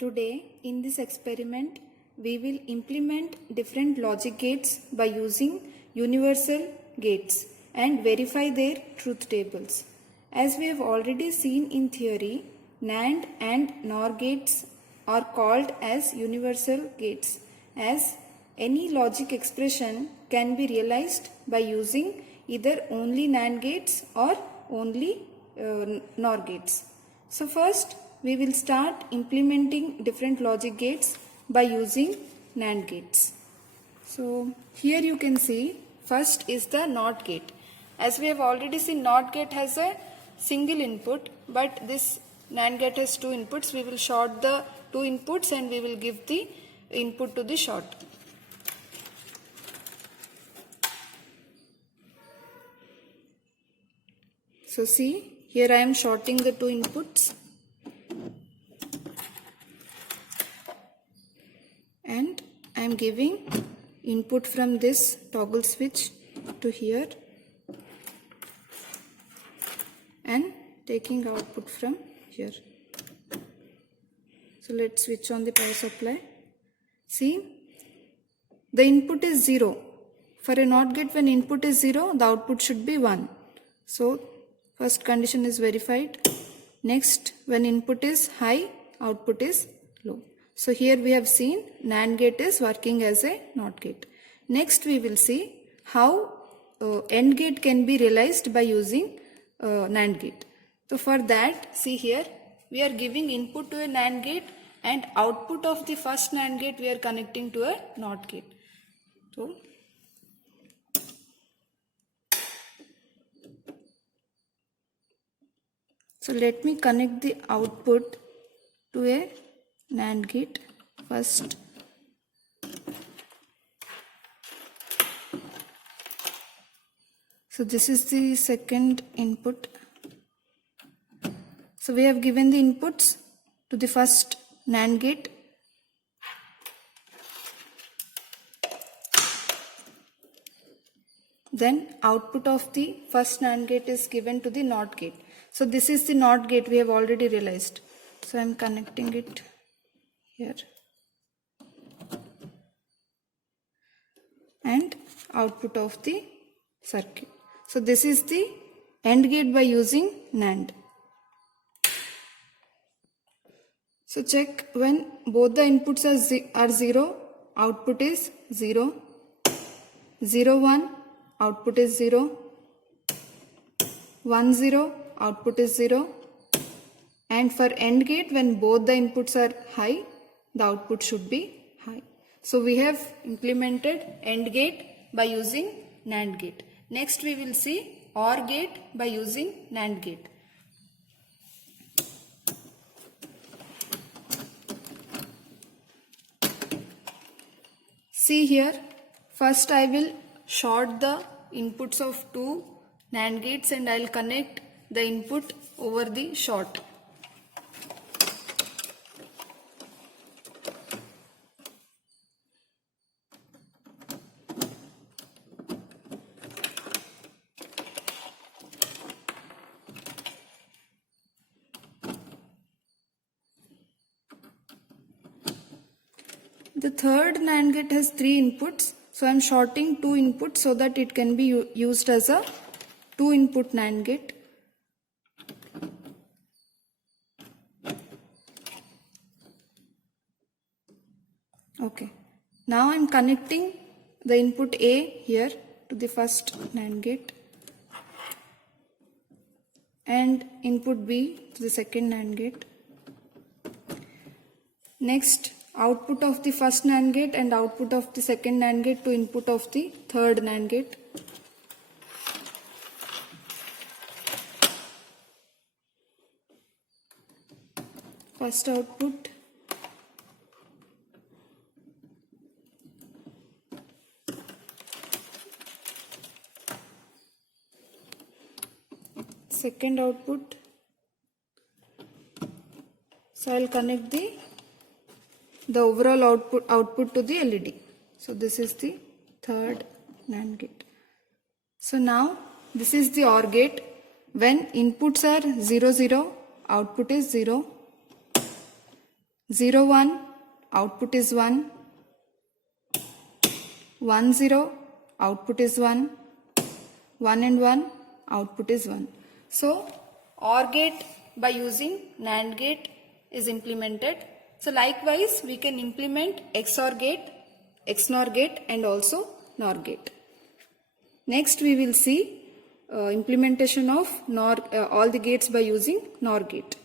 Today in this experiment we will implement different logic gates by using universal gates and verify their truth tables. As we have already seen in theory, NAND and NOR gates are called as universal gates, as any logic expression can be realized by using either only NAND gates or only NOR gates. So first we will start implementing different logic gates by using NAND gates. So here you can see first is the NOT gate. As we have already seen, NOT gate has a single input, but this NAND gate has two inputs. We will short the two inputs and we will give the input to the short. So see, here I am shorting the two inputs and I am giving input from this toggle switch to here and taking output from here. So let's switch on the power supply. See, the input is 0. For a NOT gate, when input is 0, the output should be 1. So first condition is verified. Next, when input is high, output is low. So here we have seen NAND gate is working as a NOT gate. Next we will see how AND gate can be realized by using NAND gate. So for that, see here, we are giving input to a NAND gate and output of the first NAND gate we are connecting to a NOT gate. So let me connect the output to a NAND gate first. So this is the second input. So we have given the inputs to the first NAND gate. Then output of the first NAND gate is given to the NOT gate. So this is the NOT gate we have already realized. So I am connecting it here. And output of the circuit. So this is the AND gate by using NAND. So check, when both the inputs are 0, output is 0. 0, 1, output is 0. 1, 0, output is 0. And for AND gate, when both the inputs are high, the output should be high. So we have implemented AND gate by using NAND gate. Next we will see OR gate by using NAND gate. See here, first I will short the inputs of two NAND gates and I will connect the input over the short. The third NAND gate has 3 inputs. So I am shorting 2 inputs so that it can be used as a 2 input NAND gate. Okay. Now I am connecting the input A here to the first NAND gate and input B to the second NAND gate. Next, output of the first NAND gate and output of the second NAND gate to input of the third NAND gate. First output, second output. So I will connect the overall output to the LED. So this is the third NAND gate. So now this is the OR gate. When inputs are 0, 0, output is 0. 0 1, output is 1. 1 0, output is 1. 1 and 1, output is 1. So OR gate by using NAND gate is implemented. So likewise we can implement XOR gate, XNOR gate and also NOR gate. Next we will see implementation of all the gates by using NOR gate.